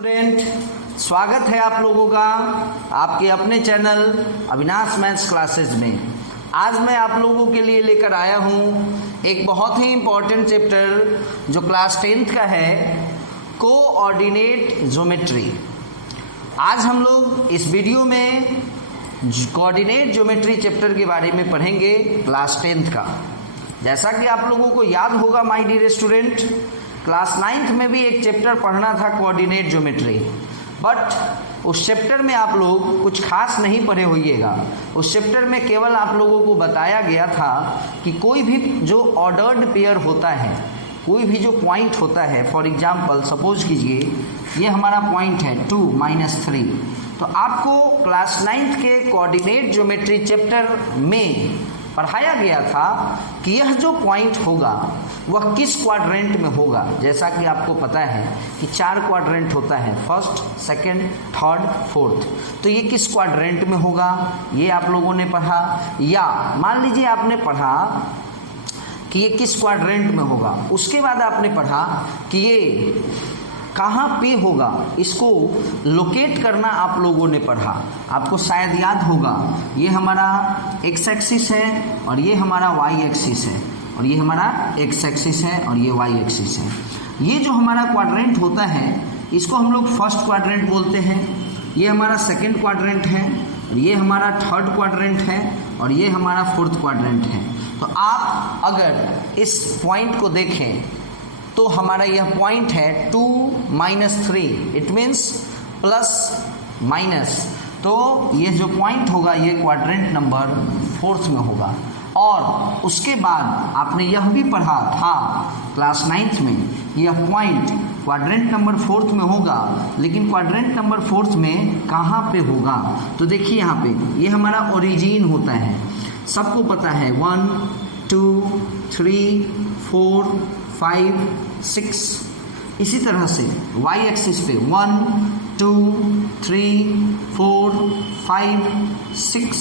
Student, स्वागत है आप लोगों का आपके अपने चैनल अविनाश मैथ्स क्लासेस में। आज मैं आप लोगों के लिए लेकर आया हूं एक बहुत ही इम्पोर्टेंट चैप्टर जो क्लास 10th का है, कोऑर्डिनेट ज्योमेट्री। आज हम लोग इस वीडियो में कोऑर्डिनेट ज्योमेट्री चैप्टर के बारे में पढ़ेंगे क्लास 10th का। जैसा कि आप लोगों को याद होगा my dear student, class 9th में भी एक चैप्टर पढ़ना था कोऑर्डिनेट ज्योमेट्री, बट उस चैप्टर में आप लोग कुछ खास नहीं पढ़े होइएगा। उस चैप्टर में केवल आप लोगों को बताया गया था कि कोई भी जो ऑर्डर्ड पेयर होता है, कोई भी जो पॉइंट होता है, फॉर एग्जांपल सपोज कीजिए ये हमारा पॉइंट है 2 - 3, तो आपको क्लास 9th के कोऑर्डिनेट ज्योमेट्री चैप्टर में पढ़ाया गया था कि यह जो पॉइंट होगा वह किस क्वाड्रेंट में होगा। जैसा कि आपको पता है कि 4 क्वाड्रेंट होता है, फर्स्ट, सेकंड, थर्ड, फोर्थ। तो ये किस क्वाड्रेंट में होगा ये आप लोगों ने पढ़ा, या मान लीजिए आपने पढ़ा कि ये किस क्वाड्रेंट में होगा, उसके बाद आपने पढ़ा कि ये कहाँ पे होगा, इसको लोकेट करना आप लोगों ने पढ़ा। आपको शायद याद होगा ये हमारा एक्स एक्सिस है और ये हमारा वाई एक्सिस है, और ये हमारा एक्स एक्सिस है और ये वाई एक्सिस है। ये जो हमारा क्वाड्रेंट होता है इसको हम लोग फर्स्ट क्वाड्रेंट बोलते हैं, ये हमारा सेकंड क्वाड्रेंट है, और ये हमारा थर्ड क्वाड्रेंट है, और ये हमारा फोर्थ क्वाड्रेंट है। तो आप अगर इस पॉइंट को देखें तो हमारा यह पॉइंट है 2 - 3, इट मीन्स प्लस माइनस। तो ये जो पॉइंट होगा ये क्वाड्रेंट नंबर 4th में होगा। और उसके बाद आपने यह भी पढ़ा था क्लास 9th में, यह पॉइंट क्वाड्रेंट नंबर 4th में होगा, लेकिन क्वाड्रेंट नंबर 4th में कहाँ पे होगा। तो देखिए यहाँ पे ये हमारा ओरिजिन होता है, सबको पता है 1 2 3 4 5 6। इसी तरह से वाई एक्सिस पे 1 2 3 4 5 6,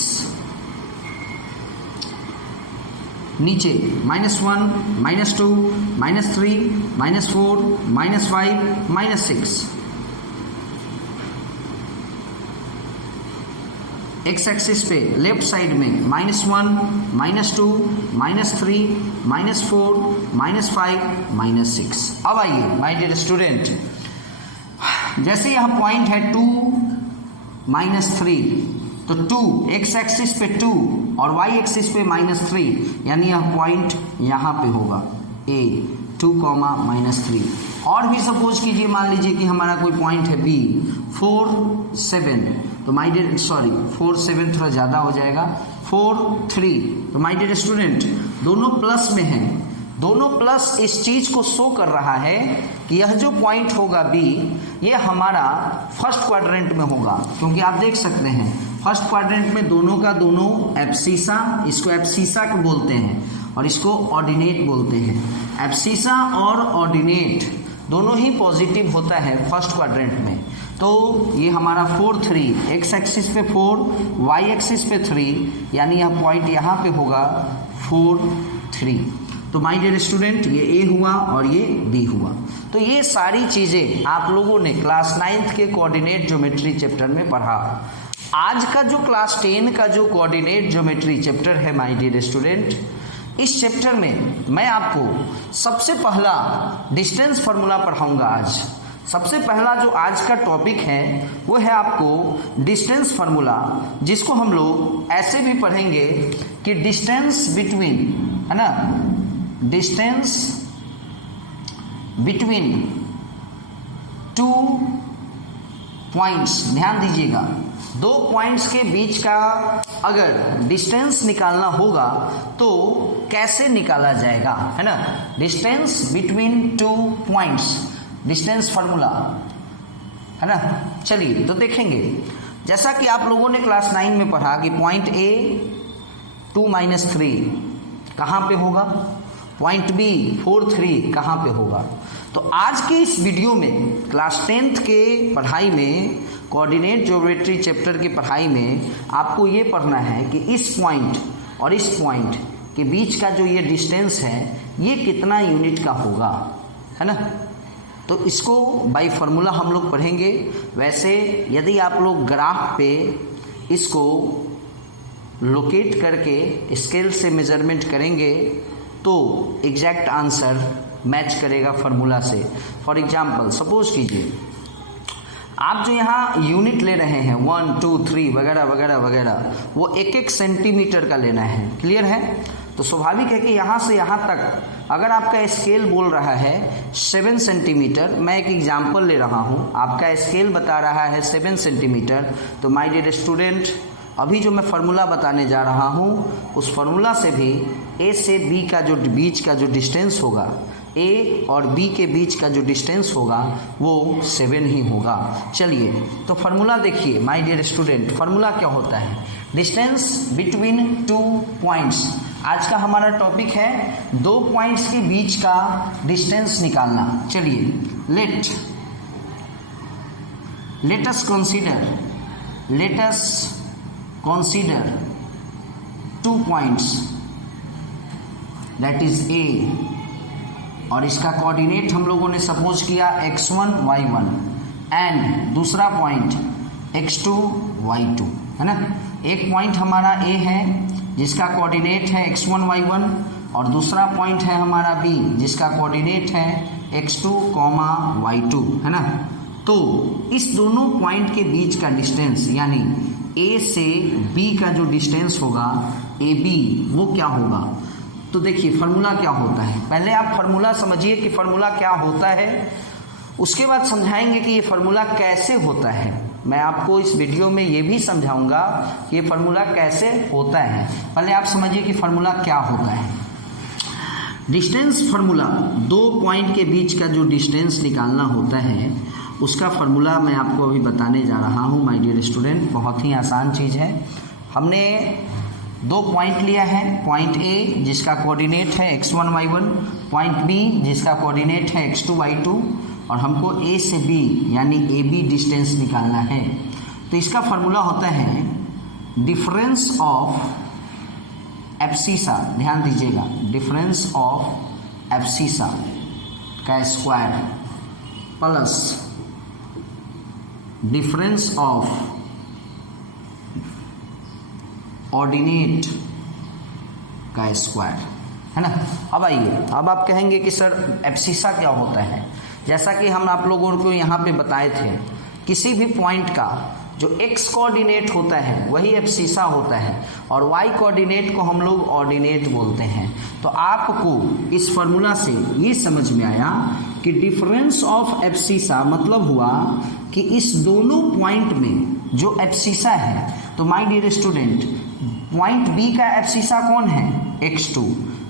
नीचे -1 -2 -3 -4 -5 -6। एक्स एक्सिस पे लेफ्ट साइड में -1 -2 -3 -4 -5 -6। अब आइए माय डियर स्टूडेंट, जैसे यहाँ पॉइंट है 2 - 3, तो 2 एक्स एक्सिस पे 2 और वाई एक्सिस पे -3, यानी यह पॉइंट यहाँ पे होगा A 2, -3। और भी सपोज कीजिए, मान लीजिए कि हमारा कोई पॉइंट है B 4 7, तो माय डियर 4 7 थोड़ा ज़्यादा हो जाएगा, 4 3। तो माय डियर स्टूडेंट दोनों प्लस में हैं, दोनों प्लस इस चीज़ को शो कर रहा है कि यह जो पॉइंट होगा B ये हमारा फर्स्ट क्वाड्रेंट में होगा, क्योंकि आप देख सकते हैं फर्स्ट क्वाड्रेंट में दोनों का दोनों एब्सिसा, इसको एब्सिसा को बोलते हैं और इसको ऑर्डिनेट बोलते हैं। एब्सिसा और ऑर्डिनेट दोनों ही पॉजिटिव होता है फर्स्ट क्वाड्रेंट में। तो ये हमारा 4 3, एक्स एक्सिस पे 4, वाई एक्सिस पे 3, यानी यह पॉइंट यहाँ पे होगा 4 3। तो माय डियर स्टूडेंट ये ए हुआ और ये बी हुआ। तो ये सारी चीज़ें आप लोगों ने क्लास 9th के कोऑर्डिनेट ज्योमेट्री चैप्टर में पढ़ा। आज का जो क्लास 10 का जो कोऑर्डिनेट ज्योमेट्री चैप्टर है माय डियर स्टूडेंट, इस चैप्टर में मैं आपको सबसे पहला डिस्टेंस फार्मूला पढ़ाऊंगा। आज सबसे पहला जो आज का टॉपिक है वो है आपको डिस्टेंस फार्मूला, जिसको हम लोग ऐसे भी पढ़ेंगे कि डिस्टेंस बिटवीन, है ना, डिस्टेंस बिटवीन 2 पॉइंट्स। ध्यान दीजिएगा, 2 पॉइंट्स के बीच का अगर डिस्टेंस निकालना होगा तो कैसे निकाला जाएगा, है ना। Distance between 2 points, distance formula, है ना। चलिए तो देखेंगे, जैसा कि आप लोगों ने क्लास 9 में पढ़ा कि पॉइंट A 2 - 3 कहाँ पे होगा, पॉइंट B 4 3 कहाँ पे होगा। तो आज के इस वीडियो में क्लास 10th के पढ़ाई में, कोऑर्डिनेट ज्योमेट्री चैप्टर की पढ़ाई में आपको ये पढ़ना है कि इस पॉइंट और इस पॉइंट के बीच का जो ये डिस्टेंस है ये कितना यूनिट का होगा, है ना। तो इसको बाय फार्मूला हम लोग पढ़ेंगे। वैसे यदि आप लोग ग्राफ पे इसको लोकेट करके स्केल से मेजरमेंट करेंगे तो एग्जैक्ट आंसर मैच करेगा फार्मूला से। फॉर एग्जांपल सपोज कीजिए आप जो यहाँ यूनिट ले रहे हैं 1 2 3 वगैरह वगैरह वगैरह, वो एक एक सेंटीमीटर का लेना है। क्लियर है? तो स्वाभाविक है कि यहाँ से यहाँ तक अगर आपका स्केल बोल रहा है 7 सेंटीमीटर, मैं एक एग्जाम्पल ले रहा हूँ, आपका स्केल बता रहा है 7 सेंटीमीटर, तो माय डियर स्टूडेंट अभी जो मैं फार्मूला बताने जा रहा हूँ उस फार्मूला से भी ए से बी का जो बीच का जो डिस्टेंस होगा, ए और बी के बीच का जो डिस्टेंस होगा वो 7 ही होगा। चलिए तो फार्मूला देखिए माय डियर स्टूडेंट, फार्मूला क्या होता है? Distance between 2 points. आज का हमारा टॉपिक है 2 पॉइंट्स के बीच का डिस्टेंस निकालना। चलिए let us consider 2 points, that is A, और इसका कोऑर्डिनेट हम लोगों ने सपोज किया x1 y1 एंड दूसरा पॉइंट x2 y2, है ना। एक पॉइंट हमारा A है जिसका कोऑर्डिनेट है x1 y1 और दूसरा पॉइंट है हमारा B जिसका कोऑर्डिनेट है x2 y2, है ना। तो इस दोनों पॉइंट के बीच का डिस्टेंस यानी A से B का जो डिस्टेंस होगा AB, वो क्या होगा? तो देखिए फार्मूला क्या होता है, पहले आप फार्मूला समझिए कि फार्मूला क्या होता है, उसके बाद समझाएंगे कि ये फार्मूला कैसे होता है। मैं आपको इस वीडियो में ये भी समझाऊंगा कि ये फार्मूला कैसे होता है। पहले आप समझिए कि फार्मूला क्या होता है। डिस्टेंस फार्मूला, 2 पॉइंट के बीच का जो डिस्टेंस निकालना होता है उसका फार्मूला मैं आपको अभी बताने जा रहा हूँ माय डियर स्टूडेंट। बहुत ही आसान चीज़ है। हमने 2 पॉइंट लिया है, पॉइंट A जिसका कोऑर्डिनेट है x1 y1, पॉइंट B जिसका कोऑर्डिनेट है x2 y2, और हमको A से B यानी AB डिस्टेंस निकालना है। तो इसका फार्मूला होता है डिफरेंस ऑफ एब्सिसा, ध्यान दीजिएगा, डिफरेंस ऑफ एब्सिसा का square plus difference of ordinate का स्क्वायर, है ना। अब आइए, अब आप कहेंगे कि सर एब्सिसा क्या होता है? जैसा कि हम आप लोगों को यहाँ पे बताए थे, किसी भी पॉइंट का जो x कोऑर्डिनेट होता है वही एब्सिसा होता है और y कोऑर्डिनेट को हम लोग ऑर्डिनेट बोलते हैं। तो आपको इस फार्मूला से ये समझ में आया कि डिफरेंस ऑफ एब्सिसा मतलब हुआ कि इस दोनों पॉइंट में जो एब्सिसा है, तो my dear student point B का एब्सिसा कौन है? x2,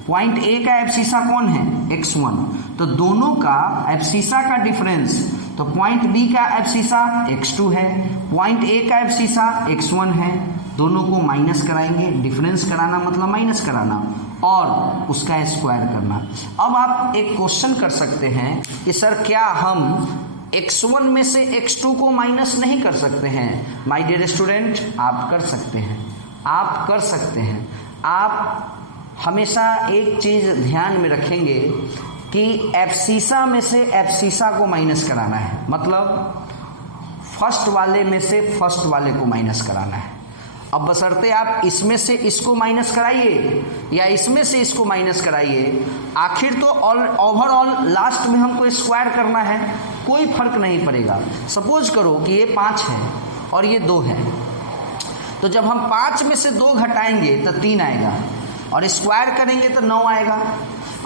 पॉइंट A का एब्सिसा कौन है? x1। तो दोनों का एब्सिसा का डिफरेंस, तो पॉइंट B का एब्सिसा x2 है, पॉइंट A का एब्सिसा x1 है, दोनों को माइनस कराएंगे। डिफरेंस कराना मतलब माइनस कराना और उसका स्क्वायर करना। अब आप एक क्वेश्चन कर सकते हैं कि सर क्या हम x1 में से x2 को माइनस नहीं कर सकते हैं? माय डियर स्टूडेंट आप कर सकते हैं, आप कर सकते हैं। आप हमेशा एक चीज़ ध्यान में रखेंगे कि एब्सिसा में से एब्सिसा को माइनस कराना है, मतलब फर्स्ट वाले में से फर्स्ट वाले को माइनस कराना है। अब बशर्ते आप इसमें से इसको माइनस कराइए या इसमें से इसको माइनस कराइए, आखिर तो ओवरऑल लास्ट में हमको स्क्वायर करना है, कोई फर्क नहीं पड़ेगा। सपोज करो कि ये 5 है और ये 2 है, तो जब हम 5 में से 2 घटाएंगे तो 3 आएगा और स्क्वायर करेंगे तो 9 आएगा।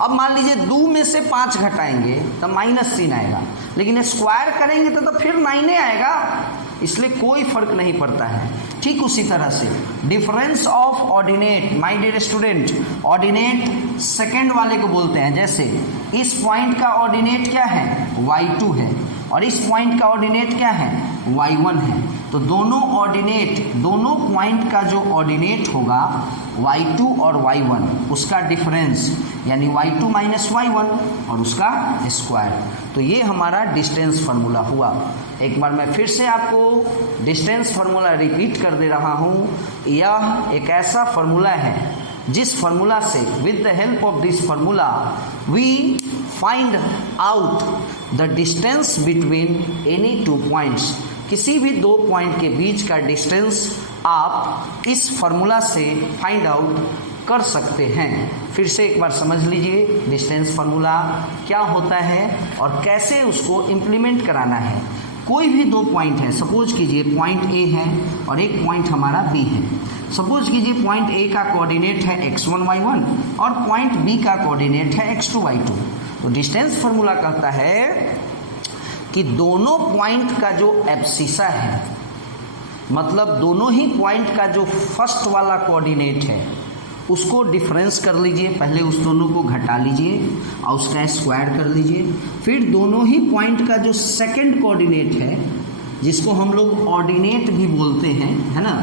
अब मान लीजिए 2 में से 5 घटाएंगे तो -3 आएगा, लेकिन स्क्वायर करेंगे तो फिर 9 आएगा, इसलिए कोई फर्क नहीं पड़ता है। ठीक उसी तरह से difference of ordinate, my dear student, ordinate second वाले को बोलते हैं। जैसे इस पॉइंट का ऑर्डिनेट क्या है? y2 है और इस पॉइंट का ऑर्डिनेट क्या है? y1 है। तो दोनों ऑर्डिनेट, दोनों पॉइंट का जो ऑर्डिनेट होगा y2 और y1, उसका डिफरेंस यानी y2 माइनस y1 और उसका स्क्वायर। तो ये हमारा डिस्टेंस फार्मूला हुआ। एक बार मैं फिर से आपको डिस्टेंस फार्मूला रिपीट कर दे रहा हूँ। यह एक ऐसा फार्मूला है जिस फार्मूला से with the help of this formula we find out the distance between any two points. किसी भी दो पॉइंट के बीच का डिस्टेंस आप इस फॉर्मूला से फाइंड आउट कर सकते हैं। फिर से एक बार समझ लीजिए डिस्टेंस फार्मूला क्या होता है और कैसे उसको इम्प्लीमेंट कराना है। कोई भी दो पॉइंट है, सपोज कीजिए पॉइंट ए है और एक पॉइंट हमारा बी है। सपोज कीजिए पॉइंट ए का कोऑर्डिनेट है x1 y1 और पॉइंट बी का कोऑर्डिनेट है x2 y2। तो डिस्टेंस फार्मूला कहता है कि दोनों पॉइंट का जो एब्सिसा है, मतलब दोनों ही पॉइंट का जो फर्स्ट वाला कोऑर्डिनेट है उसको डिफरेंस कर लीजिए, पहले उस दोनों को घटा लीजिए और उसका स्क्वायर कर लीजिए। फिर दोनों ही पॉइंट का जो सेकंड कोऑर्डिनेट है, जिसको हम लोग ऑर्डिनेट भी बोलते हैं, है ना,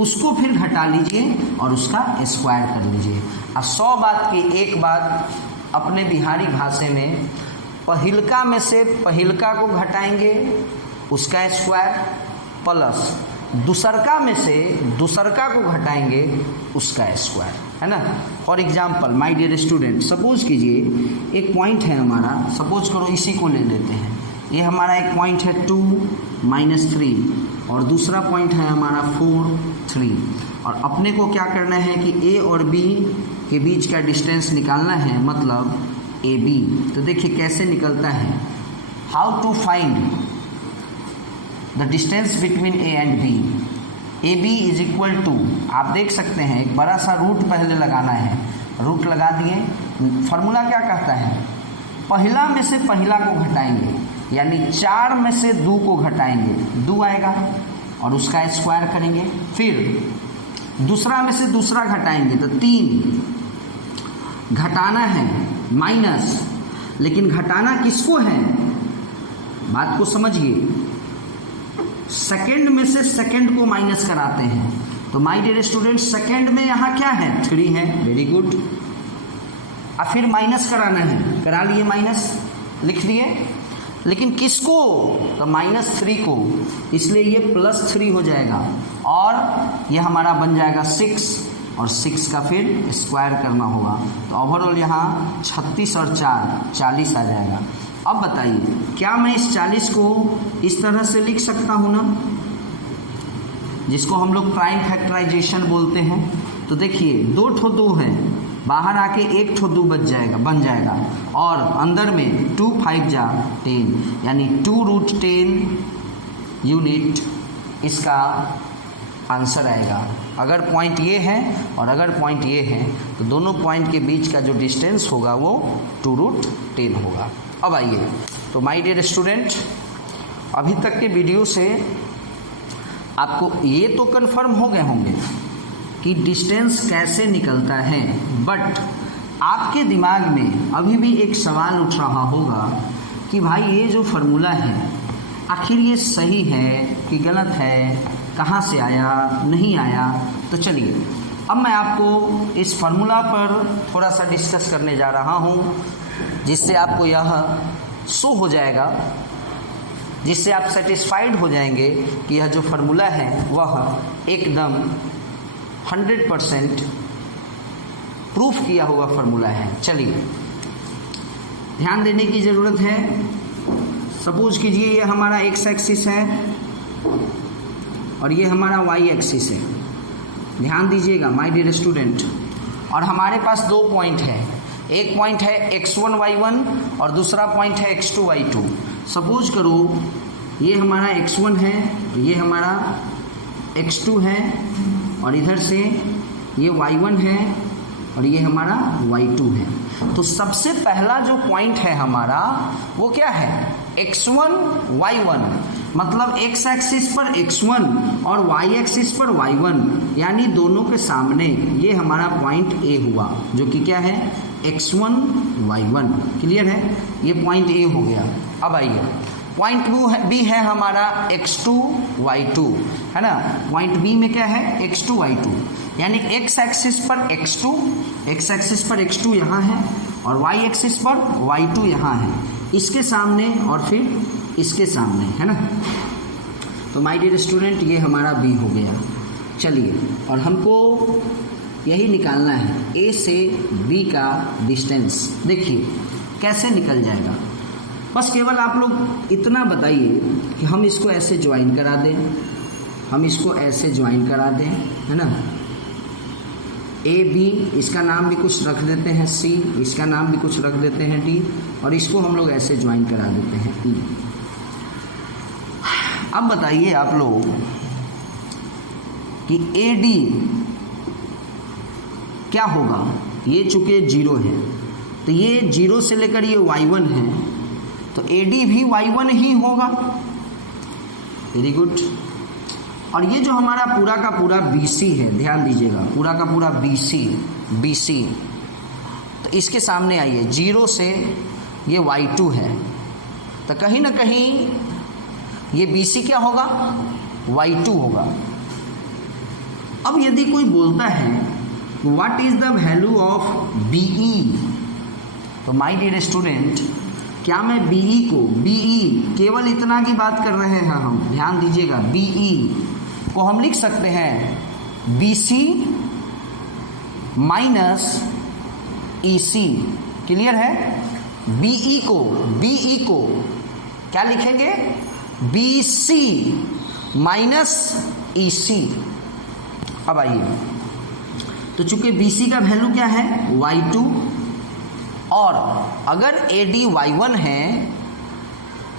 उसको फिर घटा लीजिए और उसका स्क्वायर कर लीजिए। अब 100 बात की एक बात अपने बिहारी भाषा में, पहिलका में से पहिलका को घटाएंगे उसका स्क्वायर, प्लस दूसरका में से दूसरका को घटाएंगे उसका स्क्वायर, है ना। For example my dear student, suppose कीजिए एक पॉइंट है हमारा, सपोज करो इसी को ले लेते हैं। ये हमारा एक पॉइंट है 2 - 3 और दूसरा पॉइंट है हमारा 4 3। और अपने को क्या करना है कि ए और बी के बीच का डिस्टेंस निकालना है, मतलब ए बी। तो देखिए कैसे निकलता है, how to find the distance between A and B. A B is equal to, आप देख सकते हैं एक बड़ा सा रूट पहले लगाना है, रूट लगा दिए। फार्मूला क्या कहता है, पहला में से पहला को घटाएंगे, यानी 4 में से 2 को घटाएंगे, 2 आएगा और उसका स्क्वायर करेंगे। फिर दूसरा में से दूसरा घटाएंगे तो 3 घटाना है, माइनस, लेकिन घटाना किसको है, बात को समझिए। सेकंड में से सेकंड को माइनस कराते हैं, तो माय डियर स्टूडेंट सेकंड में यहाँ क्या है, 3 है, वेरी गुड। अब फिर माइनस कराना है, करा लिए माइनस, लिख दिए, लेकिन किसको, तो -3 को, इसलिए ये +3 हो जाएगा और ये हमारा बन जाएगा 6 और 6 का फिर स्क्वायर करना होगा। तो ओवरऑल यहाँ 36 और 4 40 आ जाएगा। अब बताइए क्या मैं इस 40 को इस तरह से लिख सकता हूँ ना, जिसको हम लोग प्राइम फैक्टराइजेशन बोलते हैं। तो देखिए 2 ठो 2 है, बाहर आके 1 ठो 2 बन जाएगा और अंदर में 2 5 जा 10, यानी 2√10 यूनिट इसका आंसर आएगा। अगर पॉइंट ये है और अगर पॉइंट ये है तो दोनों पॉइंट के बीच का जो डिस्टेंस होगा वो 2√10 होगा। अब आइए, तो माय डियर स्टूडेंट, अभी तक के वीडियो से आपको ये तो कंफर्म हो गए होंगे कि डिस्टेंस कैसे निकलता है, बट आपके दिमाग में अभी भी एक सवाल उठ रहा होगा कि भाई ये जो फार्मूला है आखिर ये सही है कि गलत है, कहाँ से आया, नहीं आया। तो चलिए अब मैं आपको इस फार्मूला पर थोड़ा सा डिस्कस करने जा रहा हूँ, जिससे आपको यह शो हो जाएगा, जिससे आप सेटिस्फाइड हो जाएंगे कि यह जो फार्मूला है वह एकदम 100% प्रूफ किया हुआ फार्मूला है। चलिए ध्यान देने की ज़रूरत है। सपोज कीजिए ये हमारा x एक्सिस है और ये हमारा y एक्सिस है। ध्यान दीजिएगा माय डियर स्टूडेंट, और हमारे पास 2 पॉइंट है, एक पॉइंट है x1 y1 और दूसरा पॉइंट है x2 y2। सपोज करो ये हमारा x1 है, ये हमारा x2 है और इधर से ये y1 है और ये हमारा y2 है। तो सबसे पहला जो पॉइंट है हमारा वो क्या है, x1 y1, मतलब x एक्सिस पर x1 और y एक्सिस पर y1, यानी दोनों के सामने ये हमारा पॉइंट A हुआ, जो कि क्या है x1 y1। क्लियर है, ये पॉइंट A हो गया। अब आइए पॉइंट B है हमारा x2 y2, है ना। पॉइंट B में क्या है x2 y2, यानी x एक्सिस पर x2 यहाँ है और y एक्सिस पर y2 यहाँ है, इसके सामने और फिर इसके सामने, है ना। तो माय डियर स्टूडेंट ये हमारा B हो गया। चलिए और हमको यही निकालना है A से B का डिस्टेंस। देखिए कैसे निकल जाएगा? बस केवल आप लोग इतना बताइए कि हम इसको ऐसे ज्वाइन करा दें, हम इसको ऐसे ज्वाइन करा दें, है ना, ए बी, इसका नाम भी कुछ रख देते हैं सी, इसका नाम भी कुछ रख देते हैं डी, और इसको हम लोग ऐसे ज्वाइन करा देते हैं ई। अब बताइए आप लोग कि ए डी क्या होगा? ये चूंकि 0 है तो ये 0 से लेकर ये y1 है, तो ए डी भी y1 ही होगा। Very good. और ये जो हमारा पूरा का पूरा BC है, ध्यान दीजिएगा, पूरा का पूरा BC, तो इसके सामने आइए, 0 से ये y2 है, तो कहीं ना कहीं ये BC क्या होगा? y2 होगा। अब यदि कोई बोलता है what is the value of BE, तो माय डियर स्टूडेंट, क्या मैं BE केवल इतना की बात कर रहे हैं हम, ध्यान दीजिएगा, BE को हम लिख सकते हैं BC माइनस EC। क्लियर है? BE को क्या लिखेंगे? BC minus EC। अब आइए, तो चूंकि BC का वैल्यू क्या है? y2, और अगर AD y1 है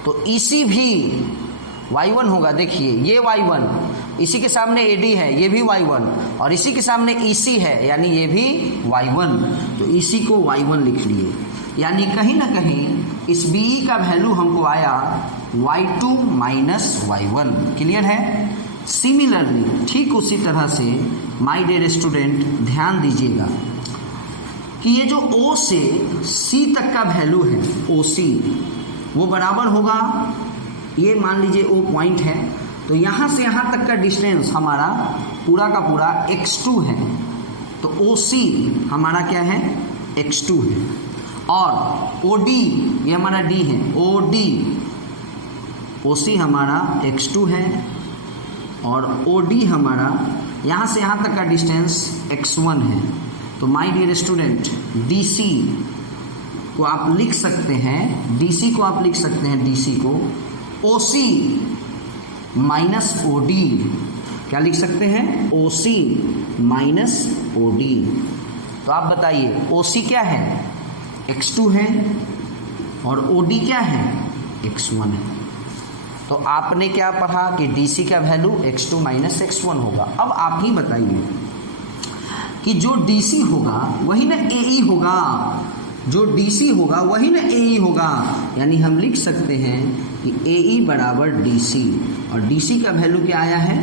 तो EC भी y1 होगा। देखिए ये y1, इसी के सामने AD है, ये भी y1, और इसी के सामने EC है, यानी ये भी y1, तो EC को y1 लिख लिए। यानी कहीं ना कहीं इस BE का वैल्यू हमको आया y2 माइनस y1। क्लियर है? सिमिलरली, ठीक उसी तरह से माय डियर स्टूडेंट ध्यान दीजिएगा कि ये जो O से C तक का वैल्यू है, OC, वो बराबर होगा, ये मान लीजिए O पॉइंट है, तो यहाँ से यहाँ तक का डिस्टेंस हमारा पूरा का पूरा x2 है, तो OC हमारा क्या है? x2 है। और OD ये हमारा D है, OC हमारा x2 है, और OD हमारा यहाँ से यहाँ तक का डिस्टेंस x1 है। तो माय डियर स्टूडेंट, DC को आप लिख सकते हैं, DC को OC माइनस OD, क्या लिख सकते हैं? OC minus OD। तो आप बताइए OC क्या है? x2 है, और OD क्या है? x1 है। तो आपने क्या पढ़ा कि DC का वैल्यू x2 माइनस x1 होगा। अब आप ही बताइए कि जो DC होगा वही ना AE होगा, जो DC होगा वही ना AE होगा, यानी हम लिख सकते हैं कि AE बराबर DC, और DC का वैल्यू क्या आया है?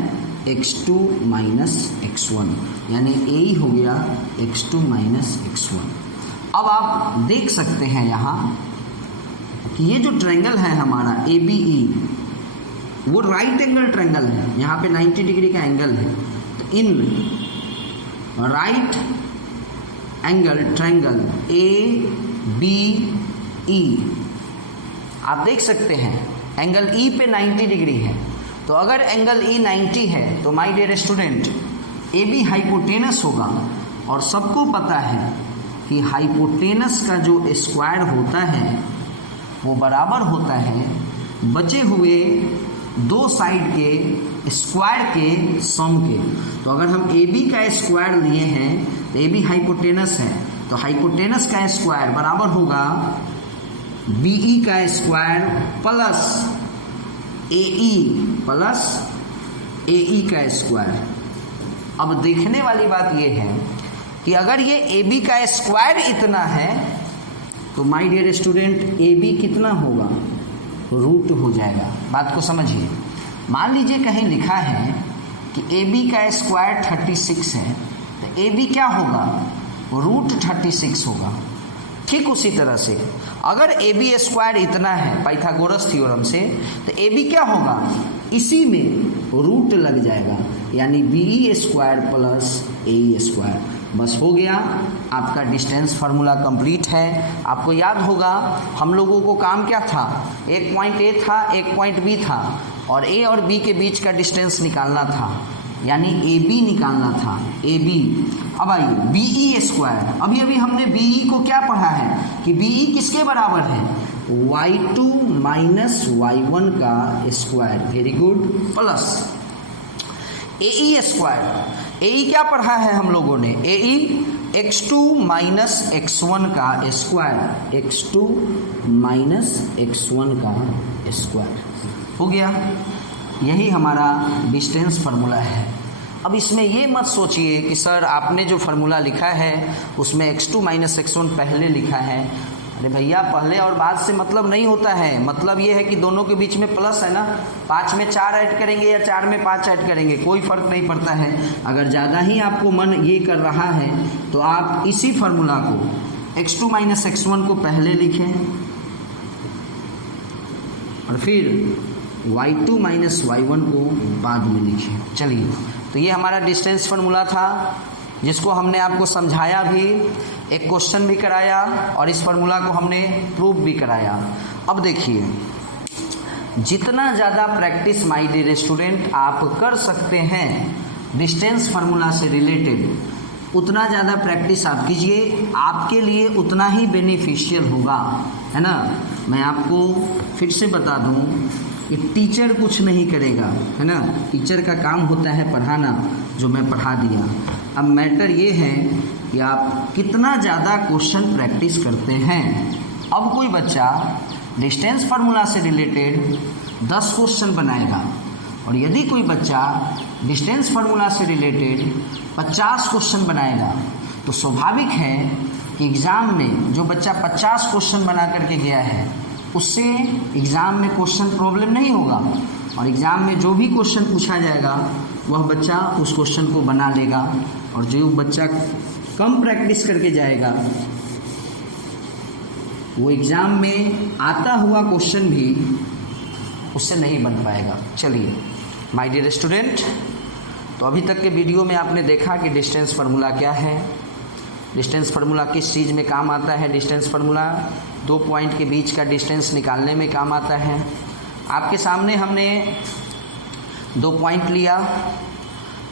x2 माइनस x1, यानी AE हो गया x2 माइनस x1। अब आप देख सकते हैं यहाँ कि ये जो ट्रायंगल है हमारा ABE, वो राइट एंगल ट्रायंगल है, यहाँ पे 90 डिग्री का एंगल है। तो in right angle triangle ABE आप देख सकते हैं एंगल E पे 90 डिग्री है, तो अगर एंगल E 90 है तो my dear student AB hypotenuse होगा, और सबको पता है कि हाइपोटेनस का जो स्क्वायर होता है वो बराबर होता है बचे हुए दो साइड के स्क्वायर के सम के। तो अगर हम AB का स्क्वायर लिए हैं तो AB हाइपोटेनस है, तो हाइपोटेनस का स्क्वायर बराबर होगा BE का स्क्वायर प्लस AE का स्क्वायर। अब देखने वाली बात यह है कि अगर ये AB का स्क्वायर इतना है तो माय डियर स्टूडेंट AB कितना होगा? रूट हो जाएगा। बात को समझिए, मान लीजिए कहीं लिखा है कि AB का स्क्वायर 36 है, तो AB क्या होगा? रूट 36 होगा। ठीक उसी तरह से अगर AB स्क्वायर इतना है पाइथागोरस थ्योरम से, तो AB क्या होगा? इसी में रूट लग जाएगा, यानी BE square plus AE square. बस हो गया, आपका डिस्टेंस फार्मूला कंप्लीट है। आपको याद होगा हम लोगों को काम क्या था? एक पॉइंट A था, एक पॉइंट B था, और A और B के बीच का डिस्टेंस निकालना था। यानी ए बी निकालना था, ए बी। अब आइए बी ई स्क्वायर, अभी अभी हमने बी ई को क्या पढ़ा है कि बी ई किसके बराबर है, y2 माइनस y1 का स्क्वायर, वेरी गुड, प्लस ए ई स्क्वायर, ए ई क्या पढ़ा है हम लोगों ने, ए ई x2 माइनस x1 का स्क्वायर, x2 माइनस x1 का स्क्वायर हो गया। यही हमारा डिस्टेंस फार्मूला है। अब इसमें ये मत सोचिए कि सर आपने जो फार्मूला लिखा है उसमें x2 माइनस x1 पहले लिखा है। अरे भैया पहले और बाद से मतलब नहीं होता है, मतलब ये है कि दोनों के बीच में प्लस है ना, 5 में 4 ऐड करेंगे या 4 में 5 ऐड करेंगे, कोई फ़र्क नहीं पड़ता है। अगर ज़्यादा ही आपको मन ये कर रहा है तो आप इसी फार्मूला को x2 माइनस x1 को पहले लिखें और फिर y2 माइनस y1 को बाद में लिखें। चलिए, तो ये हमारा डिस्टेंस फार्मूला था जिसको हमने आपको समझाया भी, एक क्वेश्चन भी कराया और इस फार्मूला को हमने प्रूव भी कराया। अब देखिए, जितना ज़्यादा प्रैक्टिस माय डियर स्टूडेंट आप कर सकते हैं डिस्टेंस फार्मूला से रिलेटेड, उतना ज़्यादा प्रैक्टिस आप कीजिए, आपके लिए उतना ही बेनिफिशियल होगा, है ना। मैं आपको फिर से बता दूं कि टीचर कुछ नहीं करेगा, है ना, टीचर का काम होता है पढ़ाना, जो मैं पढ़ा दिया। अब मैटर ये है कि आप कितना ज़्यादा क्वेश्चन प्रैक्टिस करते हैं। अब कोई बच्चा डिस्टेंस फार्मूला से रिलेटेड 10 क्वेश्चन बनाएगा और यदि कोई बच्चा डिस्टेंस फार्मूला से रिलेटेड 50 क्वेश्चन बनाएगा तो स्वाभाविक है कि एग्ज़ाम में जो बच्चा 50 क्वेश्चन बना करके गया है उससे एग्ज़ाम में क्वेश्चन प्रॉब्लम नहीं होगा और एग्ज़ाम में जो भी क्वेश्चन पूछा जाएगा वह बच्चा उस क्वेश्चन को बना लेगा। और जो बच्चा कम प्रैक्टिस करके जाएगा वो एग्ज़ाम में आता हुआ क्वेश्चन भी उससे नहीं बन पाएगा। चलिए माय डियर स्टूडेंट, तो अभी तक के वीडियो में आपने देखा कि डिस्टेंस फार्मूला क्या है, डिस्टेंस फार्मूला किस चीज़ में काम आता है। डिस्टेंस फार्मूला 2 पॉइंट के बीच का डिस्टेंस निकालने में काम आता है। आपके सामने हमने 2 पॉइंट लिया,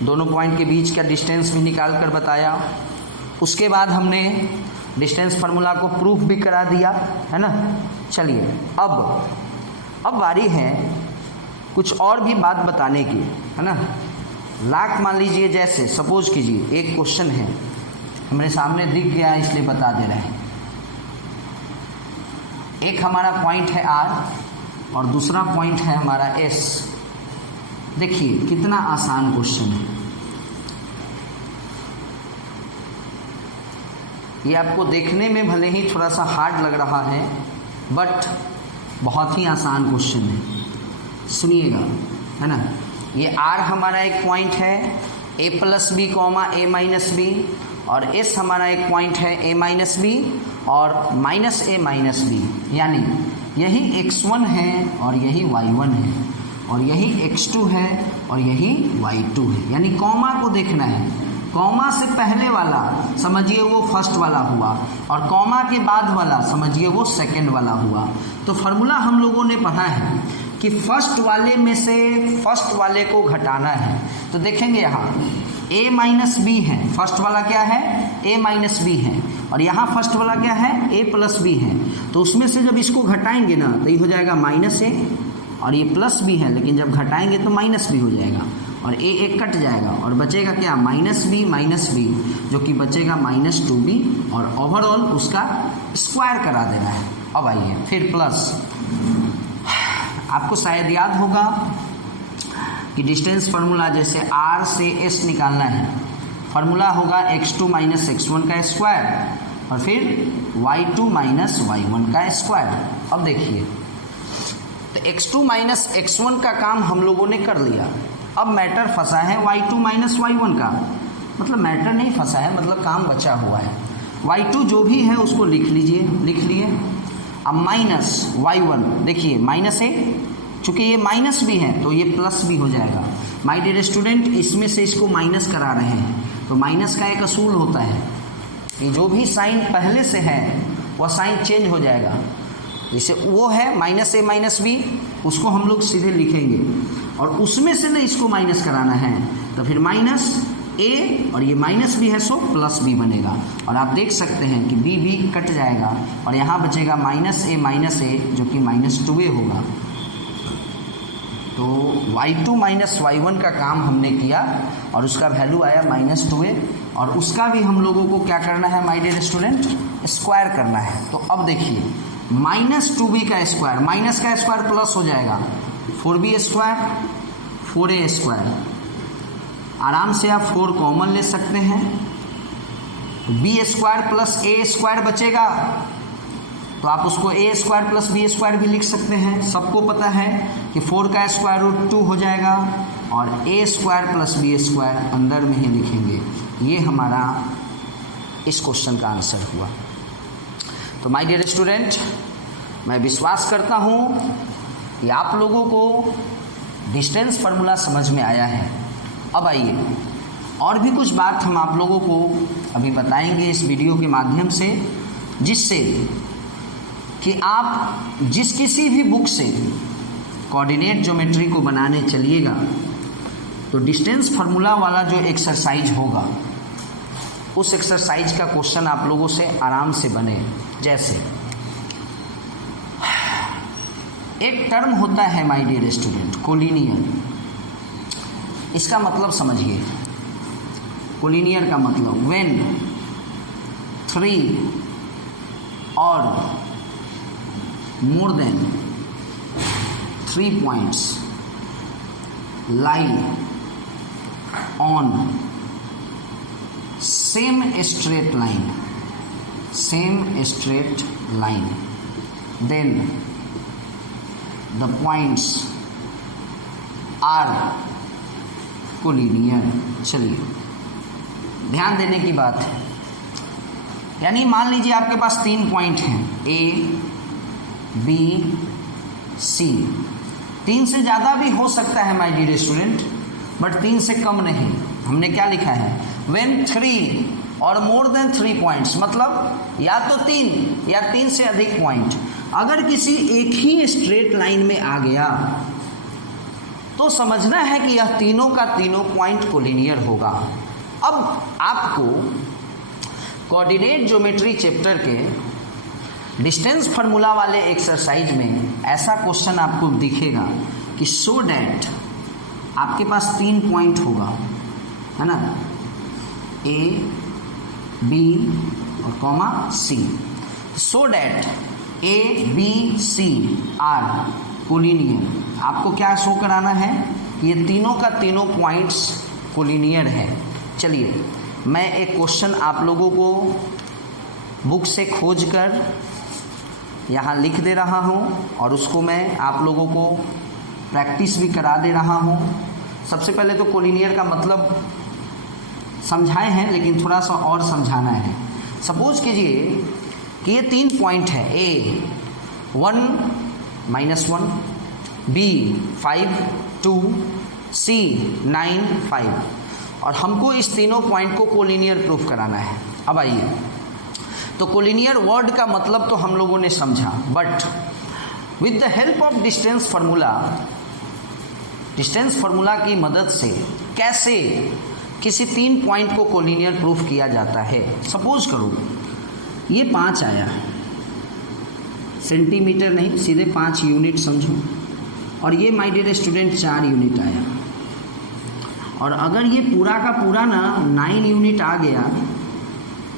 दोनों पॉइंट के बीच का डिस्टेंस भी निकाल कर बताया। उसके बाद हमने डिस्टेंस फार्मूला को प्रूफ भी करा दिया, है ना। चलिए अब बारी है कुछ और भी बात बताने की, है ना। लाख मान लीजिए, जैसे सपोज कीजिए एक क्वेश्चन है हमारे सामने दिख गया है इसलिए बता दे रहे हैं। एक हमारा पॉइंट है R और दूसरा पॉइंट है हमारा S। देखिए कितना आसान क्वेश्चन है ये। आपको देखने में भले ही थोड़ा सा हार्ड लग रहा है बट बहुत ही आसान क्वेश्चन है, सुनिएगा, है ना। ये R हमारा एक पॉइंट है a plus B comma a minus B और S हमारा एक पॉइंट है a माइनस बी और माइनस a माइनस बी, यानी यही x1 है और यही y1 है और यही x2 है और यही y2 है। यानी कॉमा को देखना है, कॉमा से पहले वाला समझिए वो फर्स्ट वाला हुआ और कॉमा के बाद वाला समझिए वो सेकंड वाला हुआ। तो फार्मूला हम लोगों ने पढ़ा है कि फर्स्ट वाले में से फर्स्ट वाले को घटाना है। तो देखेंगे यहाँ a माइनस बी है, फर्स्ट वाला क्या है a माइनस बी है और यहाँ फर्स्ट वाला क्या है a प्लस बी है। तो उसमें से जब इसको घटाएंगे ना तो ये हो जाएगा माइनस a और ये प्लस बी है, लेकिन जब घटाएंगे तो माइनस बी हो जाएगा और a एक कट जाएगा और बचेगा क्या माइनस बी जो कि बचेगा माइनस 2b और ओवरऑल उसका स्क्वायर करा देना है। अब आइए फिर प्लस, आपको शायद याद होगा कि डिस्टेंस फार्मूला जैसे R से S निकालना है, फार्मूला होगा x2 माइनस x1 का स्क्वायर और फिर y2 माइनस y1 का स्क्वायर। अब देखिए तो x2 माइनस x1 का काम हम लोगों ने कर लिया। अब मैटर फंसा है y2 माइनस y1 का, मतलब मैटर नहीं फंसा है, मतलब काम बचा हुआ है। y2 जो भी है उसको लिख लीजिए, लिख लिए। अब माइनस y1, देखिए माइनस है, चूँकि ये माइनस भी है तो ये प्लस भी हो जाएगा। माय डियर स्टूडेंट, इसमें से इसको माइनस करा रहे हैं तो माइनस का एक असूल होता है कि जो भी साइन पहले से है वह साइन चेंज हो जाएगा। जैसे वो है माइनस a माइनस बी, उसको हम लोग सीधे लिखेंगे और उसमें से ना इसको माइनस कराना है, तो फिर माइनस ए और ये माइनस भी है सो प्लस बी बनेगा। और आप देख सकते हैं कि बी भी कट जाएगा और यहाँ बचेगा माइनस ए जो कि -2a होगा। तो y2 माइनस y1 का काम हमने किया और उसका वैल्यू आया -2a, और उसका भी हम लोगों को क्या करना है माय डियर स्टूडेंट, स्क्वायर करना है। तो अब देखिए -2b का स्क्वायर, माइनस का स्क्वायर प्लस हो जाएगा, 4b स्क्वायर 4a स्क्वायर, आराम से आप 4 कॉमन ले सकते हैं, b square plus a square बचेगा, तो आप उसको a square plus b square भी लिख सकते हैं। सबको पता है कि 4 का स्क्वायर रूट 2 हो जाएगा और a square plus b square अंदर में ही लिखेंगे। ये हमारा इस क्वेश्चन का आंसर हुआ। तो माय डियर स्टूडेंट, मैं विश्वास करता हूँ कि आप लोगों को डिस्टेंस फार्मूला समझ में आया है। अब आइए और भी कुछ बात हम आप लोगों को अभी बताएंगे इस वीडियो के माध्यम से, जिससे कि आप जिस किसी भी बुक से कोऑर्डिनेट ज्योमेट्री को बनाने चलिएगा तो डिस्टेंस फार्मूला वाला जो एक्सरसाइज होगा उस एक्सरसाइज का क्वेश्चन आप लोगों से आराम से बने। जैसे एक टर्म होता है माय डियर स्टूडेंट कोलिनियर, इसका मतलब समझिए। कोलिनियर का मतलब व्हेन 3 और more than 3 points lie on same straight line, then the points are collinear। चलिए ध्यान देने की बात है, यानी मान लीजिए आपके पास 3 पॉइंट हैं A B C, 3 से ज़्यादा भी हो सकता है माय डियर स्टूडेंट, बट 3 से कम नहीं। हमने क्या लिखा है, व्हेन 3 और मोर देन 3 पॉइंट्स, मतलब या तो 3 या 3 से अधिक पॉइंट अगर किसी एक ही स्ट्रेट लाइन में आ गया तो समझना है कि यह तीनों का तीनों पॉइंट कोलिनियर होगा। अब आपको कोऑर्डिनेट ज्योमेट्री चैप्टर के डिस्टेंस फार्मूला वाले एक्सरसाइज में ऐसा क्वेश्चन आपको दिखेगा कि सो डैट आपके पास 3 पॉइंट होगा, है ना, A B और comma C, so that A B C are collinear. आपको क्या शो कराना है कि ये तीनों का तीनों पॉइंट्स कोलिनियर है। चलिए मैं एक क्वेश्चन आप लोगों को बुक से खोज कर यहाँ लिख दे रहा हूँ और उसको मैं आप लोगों को प्रैक्टिस भी करा दे रहा हूँ। सबसे पहले तो कोलिनियर का मतलब समझाए हैं, लेकिन थोड़ा सा और समझाना है। सपोज कीजिए कि ये 3 पॉइंट है, A 1 -1, B 5 2, C 9 5, और हमको इस तीनों पॉइंट को कोलिनियर प्रूफ कराना है। अब आइए, तो कोलिनियर वर्ड का मतलब तो हम लोगों ने समझा, but with the help of distance formula की मदद से कैसे किसी 3 पॉइंट को कोलिनियर प्रूफ किया जाता है। सपोज करो ये 5 आया, सेंटीमीटर नहीं, सीधे 5 यूनिट समझो, और ये माय डियर स्टूडेंट 4 यूनिट आया, और अगर ये पूरा का पूरा ना 9 यूनिट आ गया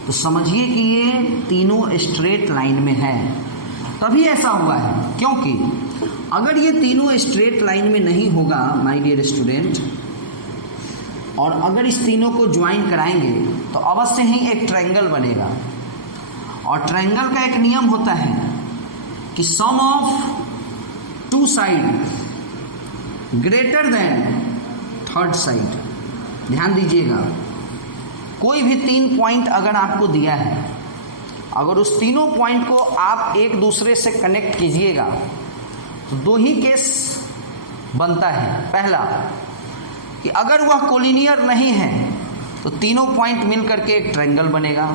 तो समझिए कि ये तीनों स्ट्रेट लाइन में है। तभी ऐसा हुआ है, क्योंकि अगर ये तीनों स्ट्रेट लाइन में नहीं होगा माय डियर स्टूडेंट, और अगर इस तीनों को ज्वाइन कराएंगे तो अवश्य ही एक ट्रायंगल बनेगा। और ट्रायंगल का एक नियम होता है कि sum of 2 side greater than 3rd side. ध्यान दीजिएगा, कोई भी 3 पॉइंट अगर आपको दिया है, अगर उस तीनों पॉइंट को आप एक दूसरे से कनेक्ट कीजिएगा तो 2 ही केस बनता है। पहला कि अगर वह कोलिनियर नहीं है तो तीनों पॉइंट मिल करके एक ट्रायंगल बनेगा,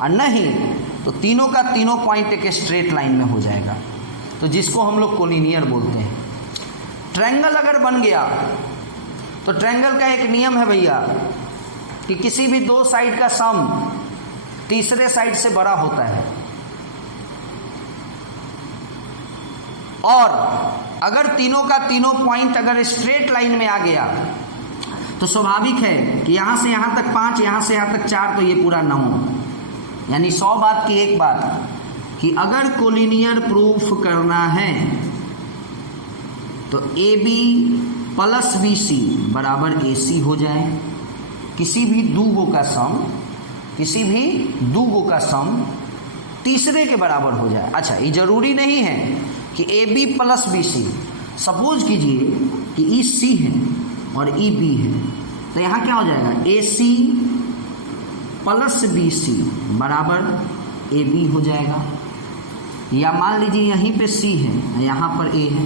और नहीं तो तीनों का तीनों पॉइंट एक स्ट्रेट लाइन में हो जाएगा, तो जिसको हम लोग कोलिनियर बोलते हैं। ट्रायंगल अगर बन गया तो ट्रायंगल का एक नियम है भैया कि किसी भी दो साइड का सम तीसरे साइड से बड़ा होता है, और अगर तीनों का तीनों पॉइंट अगर स्ट्रेट लाइन में आ गया तो स्वाभाविक है कि यहां से यहां तक 5, यहां से यहां तक 4, तो ये पूरा 9। यानी 100 बात की एक बात कि अगर कोलिनियर प्रूफ करना है तो AB प्लस BC बराबर AC हो जाए। किसी भी दूगों का सम तीसरे के बराबर हो जाए। अच्छा, ये जरूरी नहीं है कि AB प्लस BC, सपोज कीजिए कि EC है और EB है, तो यहाँ क्या हो जाएगा, AC प्लस BC बराबर AB हो जाएगा। या मान लीजिए यहीं पे C है, यहाँ पर A है,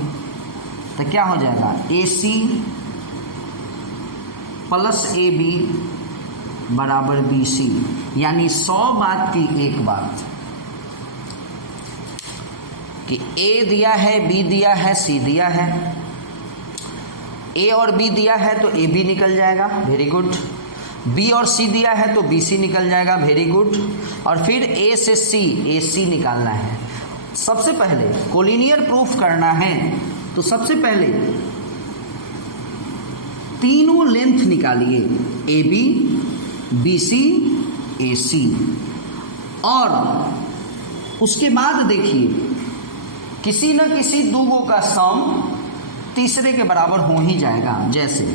तो क्या हो जाएगा, AC प्लस AB बराबर BC। यानी 100 बात की एक बात कि A दिया है, B दिया है, C दिया है, A और B दिया है तो AB निकल जाएगा, वेरी गुड। B और C दिया है तो BC निकल जाएगा, वेरी गुड। और फिर A से C AC निकालना है। सबसे पहले कोलिनियर प्रूफ करना है तो सबसे पहले तीनों लेंथ निकालिए, AB BC AC, और उसके बाद देखिए किसी न किसी दूगों का सम तीसरे के बराबर हो ही जाएगा। जैसे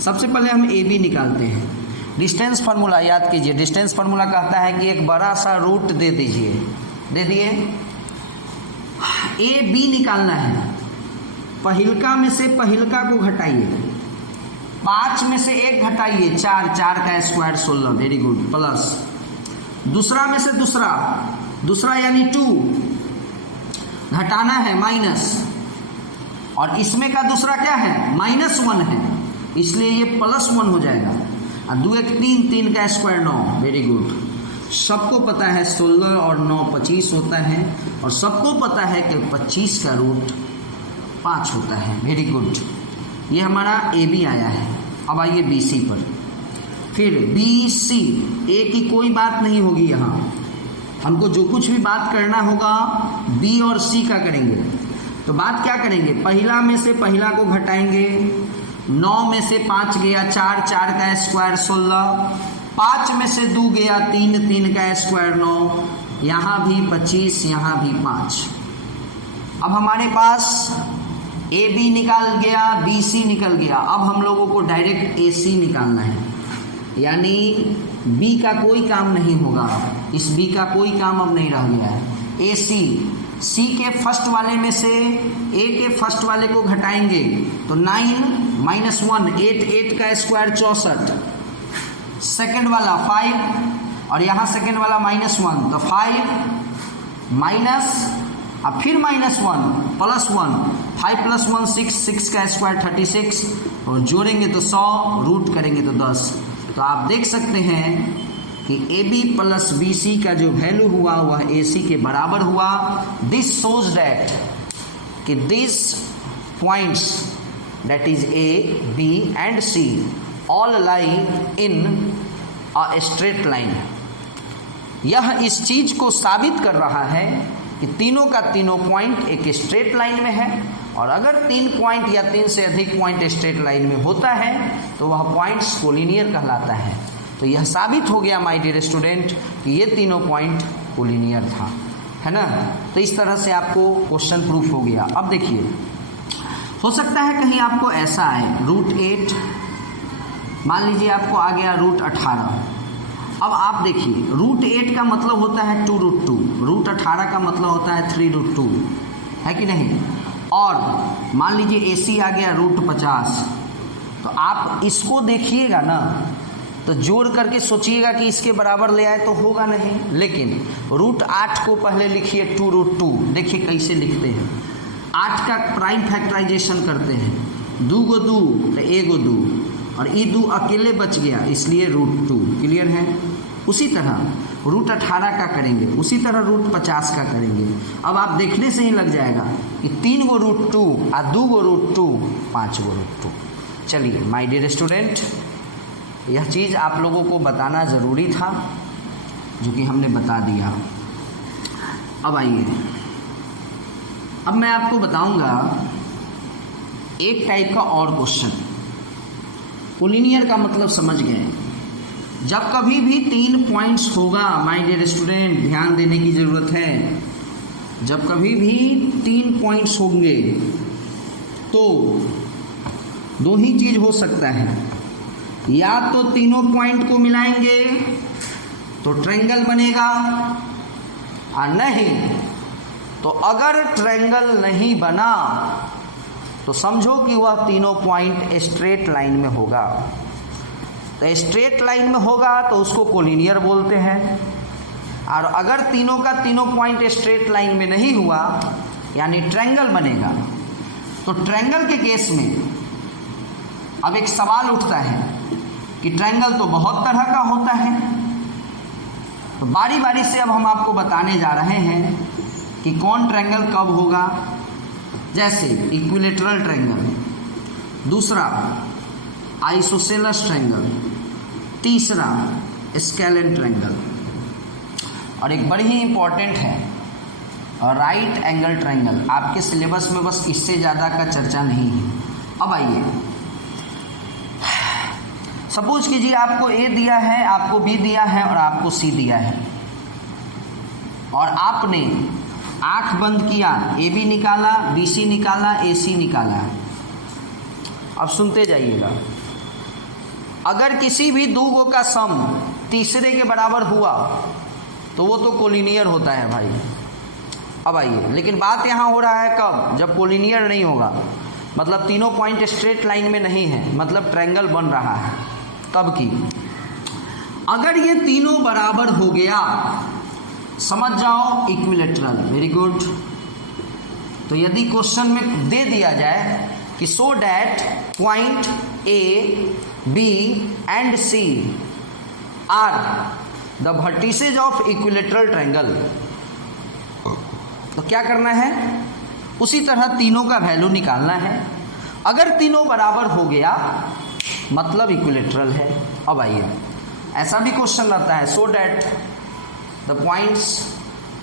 सबसे पहले हम AB निकालते हैं, डिस्टेंस फार्मूला याद कीजिए। डिस्टेंस फार्मूला कहता है कि एक बड़ा सा रूट दे दीजिए, दे दिए। AB निकालना है, पहिलका में से पहिलका को घटाइए, 5 में से 1 घटाइए, 4, 4 का स्क्वायर 16, वेरी गुड, प्लस दूसरा में से दूसरा यानी 2 घटाना है, माइनस, और इसमें का दूसरा क्या है, -1 है, इसलिए ये +1 हो जाएगा। 2 1 3, 3 का स्क्वायर 9, वेरी गुड। सबको पता है 16 और 9 25 होता है, और सबको पता है कि 25 का रूट 5 होता है, वेरी गुड। ये हमारा AB आया है। अब आइए BC पर, फिर BC, A की कोई बात नहीं होगी यहाँ, हमको जो कुछ भी बात करना होगा B और C का करेंगे। तो बात क्या करेंगे, पहिला में से पहिला को घटाएंगे, 9 में से 5 गया 4, 4 का स्क्वायर 16, 5 में से 2 गया 3, 3 का स्क्वायर 9, यहाँ भी 25, यहाँ भी 5। अब हमारे पास AB निकाल गया, BC निकल गया। अब हम लोगों को डायरेक्ट AC निकालना है, यानी B का कोई काम नहीं होगा, इस B का कोई काम अब नहीं रह गया है। AC, C के फर्स्ट वाले में से A के फर्स्ट वाले को घटाएंगे तो 9 -1, 8, 8 का स्क्वायर 64, सेकंड वाला 5, और यहाँ सेकंड वाला -1, तो 5 माइनस, अब फिर -1 +1, 5 + 1 6, 6 का स्क्वायर 36, और जोड़ेंगे तो 100, रूट करेंगे तो 10। तो आप देख सकते हैं कि AB प्लस BC का जो वैल्यू हुआ वह AC के बराबर हुआ। दिस शोज दैट कि this points that is A, B and C all lie in a straight line. यह इस चीज को साबित कर रहा है कि तीनों का तीनों पॉइंट एक स्ट्रेट लाइन में है, और अगर 3 पॉइंट या 3 से अधिक पॉइंट स्ट्रेट लाइन में होता है तो वह पॉइंट्स कोलिनियर कहलाता है। तो यह साबित हो गया माय डियर स्टूडेंट कि ये तीनों पॉइंट कोलिनियर था, है ना। तो इस तरह से आपको क्वेश्चन प्रूफ हो गया। अब देखिए, हो सकता है कहीं आपको ऐसा आए, √8, मान लीजिए आपको आ गया √18। अब आप देखिए, √8 का मतलब होता है 2√2, √18 का मतलब होता है 3√2, है कि नहीं। और मान लीजिए AC आ गया √50, तो आप इसको देखिएगा ना, तो जोड़ करके सोचिएगा कि इसके बराबर ले आए तो होगा नहीं, लेकिन √8 को पहले लिखिए 2√2। देखिए कैसे लिखते हैं, 8 का प्राइम फैक्टराइजेशन करते हैं, 2 को 2 तो 1 को 2, और ये 2 अकेले बच गया इसलिए √2, क्लियर है। उसी तरह √18 का करेंगे, उसी तरह √50 का करेंगे। अब आप देखने से ही लग जाएगा कि 3 गो रूट 2 और 2 गो रूट 2 5 गो रूट 2। चलिए माय डियर स्टूडेंट, यह चीज़ आप लोगों को बताना ज़रूरी था, जो कि हमने बता दिया। अब आइए, अब मैं आपको बताऊंगा एक टाइप का और क्वेश्चन। कोलिनियर का मतलब समझ गए। जब कभी भी 3 पॉइंट्स होगा, माय डियर स्टूडेंट ध्यान देने की ज़रूरत है, जब कभी भी 3 पॉइंट्स होंगे तो 2 ही चीज़ हो सकता है, या तो तीनों पॉइंट को मिलाएंगे तो ट्रायंगल बनेगा, और नहीं तो अगर ट्रायंगल नहीं बना तो समझो कि वह तीनों पॉइंट स्ट्रेट लाइन में होगा। तो स्ट्रेट लाइन में होगा तो उसको कोलिनियर बोलते हैं, और अगर तीनों का तीनों पॉइंट स्ट्रेट लाइन में नहीं हुआ यानी ट्रायंगल बनेगा, तो ट्रायंगल के केस में अब एक सवाल उठता है कि ट्रायंगल तो बहुत तरह का होता है। तो बारी बारी से अब हम आपको बताने जा रहे हैं कि कौन ट्रायंगल कब होगा। जैसे इक्विलेटरल ट्रायंगल, दूसरा आइसोसेलेस ट्रायंगल, तीसरा स्केलेन ट्रायंगल, और एक बड़ी ही इंपॉर्टेंट है राइट एंगल ट्रायंगल। आपके सिलेबस में बस इससे ज़्यादा का चर्चा नहीं है। अब आइए, सपोज कीजिए आपको ए दिया है, आपको बी दिया है और आपको सी दिया है, और आपने आंख बंद किया, ए बी निकाला, बी सी निकाला, ए सी निकाला। अब सुनते जाइएगा, अगर किसी भी 2 गो का सम तीसरे के बराबर हुआ तो वो तो कोलिनियर होता है भाई। अब आइए, लेकिन बात यहाँ हो रहा है कब, जब कोलिनियर नहीं होगा, मतलब तीनों पॉइंट स्ट्रेट लाइन में नहीं है, मतलब ट्रायंगल बन रहा है, तब की। अगर ये तीनों बराबर हो गया, समझ जाओ इक्विलेटरल। Very good. तो यदि क्वेश्चन में दे दिया जाए कि so that point A B and C are the vertices of equilateral triangle, तो क्या करना है, उसी तरह तीनों का वैल्यू निकालना है। अगर तीनों बराबर हो गया मतलब इक्विलेटरल है। अब आइए, ऐसा भी क्वेश्चन रहता है, so that the points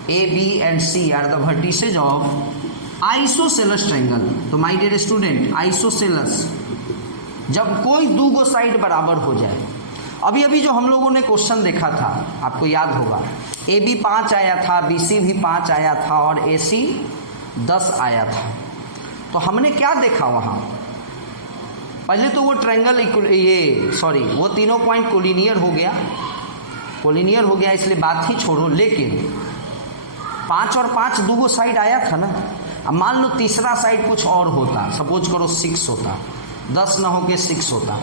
A B and C are the vertices of isosceles triangle. तो माय डियर स्टूडेंट, आइसोसेलेस जब कोई 2 गो साइड बराबर हो जाए। अभी अभी जो हम लोगों ने क्वेश्चन देखा था, आपको याद होगा, ए बी 5 आया था, बी सी भी 5 आया था और ए सी 10 आया था। तो हमने क्या देखा वहाँ, पहले तो वो ट्रायंगल वो तीनों पॉइंट कोलिनियर हो गया, कोलिनियर हो गया, इसलिए बात ही छोड़ो। लेकिन 5 और 5 2 गो साइड आया था ना। अब मान लो तीसरा साइड कुछ और होता, सपोज करो 6 होता, 10 ना होके 6 होता,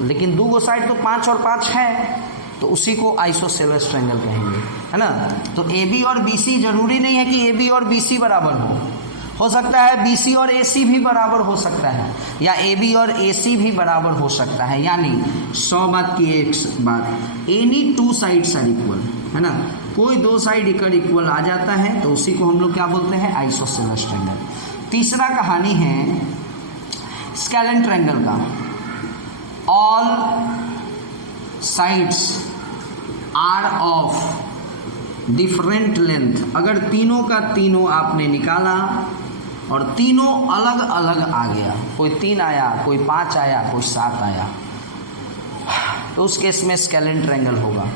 लेकिन 2 गो साइड तो 5 और 5 है, तो उसी को आइसोसेलेस ट्रायंगल कहेंगे, है ना। तो ए बी और बी सी, जरूरी नहीं है कि ए बी और बी सी बराबर हो सकता है बी सी और ए सी भी बराबर हो सकता है, या ए बी और ए सी भी बराबर हो सकता है। यानी 100 बात की एक बात, एनी 2 साइड्स आर इक्वल, है ना। कोई 2 साइड इक्वल आ जाता है तो उसी को हम लोग क्या बोलते हैं, आइसोसेलेस ट्रायंगल। तीसरा कहानी है स्केलेन ट्रायंगल का। All sides are of different length. अगर तीनों का तीनों आपने निकाला और तीनों अलग अलग आ गया, कोई 3 आया, कोई 5 आया, कोई 7 आया, तो उस केस में स्केलेन ट्रायंगल होगा।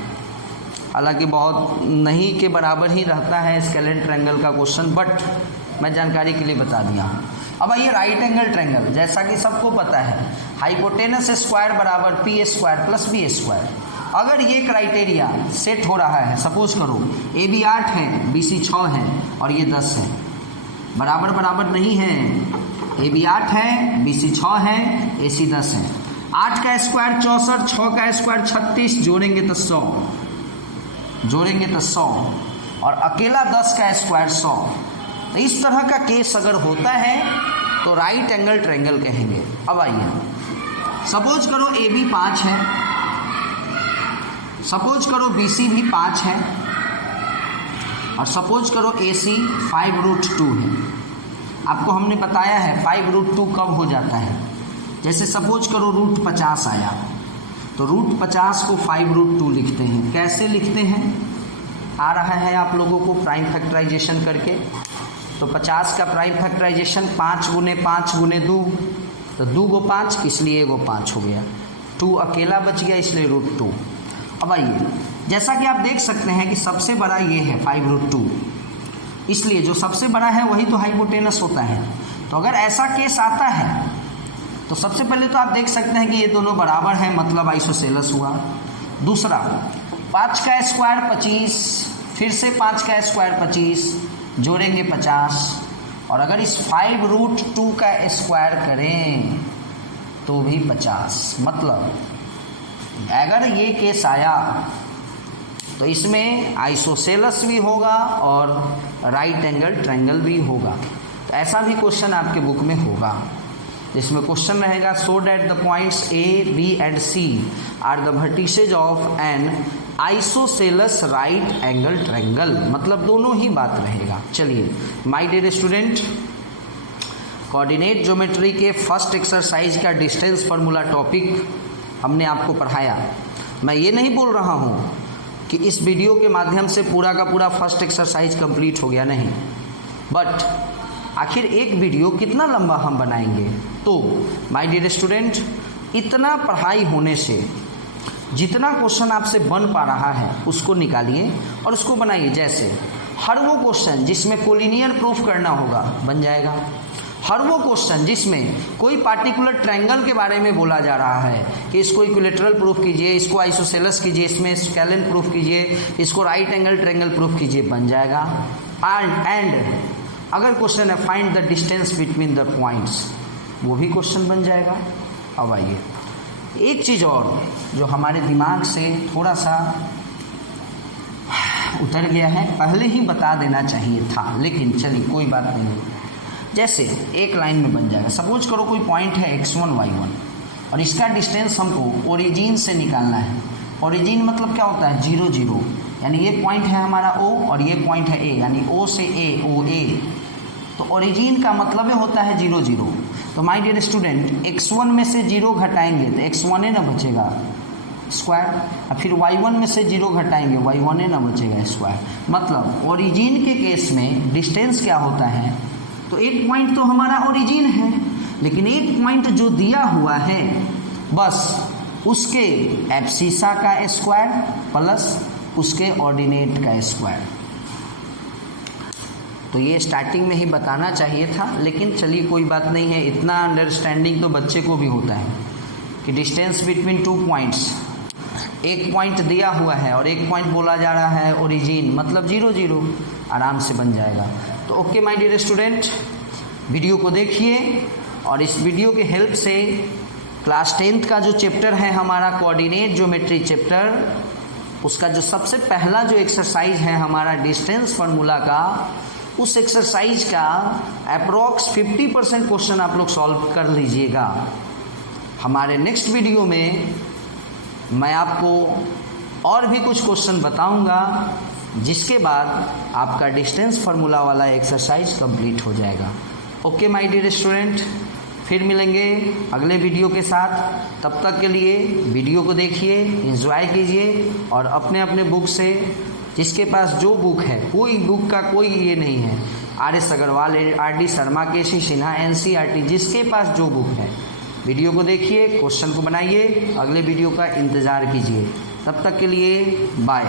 हालांकि बहुत नहीं के बराबर ही रहता है स्केलेन ट्रायंगल का क्वेश्चन, बट मैं जानकारी के लिए बता दिया हूँ। अब आइए राइट एंगल ट्रायंगल। जैसा कि सबको पता है, हाइपोटेनस स्क्वायर बराबर P square plus B square. अगर ये क्राइटेरिया सेट हो रहा है, सपोज करो ए बी 8 है, बी सी 6 है और ये 10 है, बराबर बराबर नहीं है, ए बी 8 है, बी सी 6 है, ए सी 10 है। 8 का स्क्वायर 64, 6 का स्क्वायर 36, जोड़ेंगे तो 100, जोड़ेंगे तो 100, और अकेला 10 का स्क्वायर 100। तो इस तरह का केस अगर होता है तो राइट एंगल ट्रायंगल कहेंगे। अब आइए, सपोज करो ए बी 5 है, सपोज करो बी सी भी 5 है, और सपोज करो ए सी 5√2 है। आपको हमने बताया है 5√2 कब हो जाता है। जैसे सपोज करो √50 आया, तो √50 को 5√2 लिखते हैं। कैसे लिखते हैं, आ रहा है आप लोगों को प्राइम फैक्टराइजेशन करके। तो 50 का प्राइम फैक्टराइजेशन 5 गुने 5 गुने 2, तो 2 गो 5, इसलिए 1 गो 5 हो गया। 2 अकेला बच गया, इसलिए √2। अब आइए, जैसा कि आप देख सकते हैं कि सबसे बड़ा ये है 5√2, इसलिए जो सबसे बड़ा है वही तो हाइपोटेनस होता है। तो अगर ऐसा केस आता है तो सबसे पहले तो आप देख सकते हैं कि ये दोनों बराबर है, मतलब आइसोसेलस हुआ। दूसरा, 5 का स्क्वायर 25, फिर से 5 का स्क्वायर 25, जोड़ेंगे 50, और अगर इस 5√2 का स्क्वायर करें तो भी 50। मतलब अगर ये केस आया तो इसमें आइसोसेलस भी होगा और राइट एंगल ट्रायंगल भी होगा। तो ऐसा भी क्वेश्चन आपके बुक में होगा, जिसमें क्वेश्चन रहेगा so that the points A B and C are the vertices of an isosceles right angle triangle. मतलब दोनों ही बात रहेगा। चलिए my dear student, coordinate geometry के फर्स्ट एक्सरसाइज का डिस्टेंस फार्मूला टॉपिक हमने आपको पढ़ाया। मैं ये नहीं बोल रहा हूँ कि इस वीडियो के माध्यम से पूरा का पूरा फर्स्ट एक्सरसाइज कंप्लीट हो गया, नहीं, बट आखिर एक वीडियो कितना लंबा हम बनाएंगे। तो माय डियर स्टूडेंट, इतना पढ़ाई होने से जितना क्वेश्चन आपसे बन पा रहा है उसको निकालिए और उसको बनाइए। जैसे हर वो क्वेश्चन जिसमें कोलिनियर प्रूफ करना होगा बन जाएगा। हर वो क्वेश्चन जिसमें कोई पार्टिकुलर ट्रायंगल के बारे में बोला जा रहा है कि इसको इक्विलेटरल प्रूफ कीजिए, इसको आइसोसेलस कीजिए, इसमें स्केलन प्रूफ कीजिए, इसको राइट एंगल ट्रायंगल प्रूफ कीजिए, बन जाएगा। एंड अगर क्वेश्चन है find the distance between the points, वो भी क्वेश्चन बन जाएगा। अब आइए, एक चीज़ और जो हमारे दिमाग से थोड़ा सा उतर गया है, पहले ही बता देना चाहिए था, लेकिन चलिए कोई बात नहीं। जैसे एक लाइन में बन जाएगा। सपोज करो कोई पॉइंट है x1 y1 और इसका डिस्टेंस हमको ओरिजिन से निकालना है। ओरिजिन मतलब क्या होता है, 0 0, यानी ये पॉइंट है हमारा O और ये पॉइंट है A, यानी O से A, OA। तो ओरिजिन का मतलब होता है 0 0। तो माय डियर स्टूडेंट, x1 में से 0 घटाएंगे तो x1 ना बचेगा स्क्वायर, और फिर y1 में से 0 घटाएंगे y1 ना बचेगा स्क्वायर। मतलब ओरिजिन के केस में डिस्टेंस क्या होता है, तो एक पॉइंट तो हमारा ओरिजिन है, लेकिन एक पॉइंट जो दिया हुआ है बस उसके एब्सिसा का स्क्वायर प्लस उसके ऑर्डिनेट का स्क्वायर। तो ये स्टार्टिंग में ही बताना चाहिए था, लेकिन चलिए कोई बात नहीं है। इतना अंडरस्टैंडिंग तो बच्चे को भी होता है कि डिस्टेंस बिटवीन 2 पॉइंट्स, एक पॉइंट दिया हुआ है और एक पॉइंट बोला जा रहा है ओरिजिन, मतलब 0 0, आराम से बन जाएगा। तो okay my dear student, video को देखिए और इस वीडियो के हेल्प से क्लास 10th का जो चैप्टर है हमारा कोऑर्डिनेट ज्योमेट्री चैप्टर, उसका जो सबसे पहला जो एक्सरसाइज है हमारा डिस्टेंस फार्मूला का, उस एक्सरसाइज का अप्रॉक्स 50% क्वेश्चन आप लोग सॉल्व कर लीजिएगा। हमारे नेक्स्ट वीडियो में मैं आपको और भी कुछ क्वेश्चन बताऊंगा, जिसके बाद आपका डिस्टेंस फार्मूला वाला एक्सरसाइज कंप्लीट हो जाएगा। ओके माय डियर स्टूडेंट, फिर मिलेंगे अगले वीडियो के साथ। तब तक के लिए वीडियो को देखिए, एंजॉय कीजिए और अपने अपने बुक से, जिसके पास जो बुक है, कोई बुक का कोई ये नहीं है, RS Agarwal, RD Sharma, KC Sinha, NCERT, जिसके पास जो बुक है, वीडियो को देखिए, क्वेश्चन को बनाइए, अगले वीडियो का इंतज़ार कीजिए। तब तक के लिए बाय।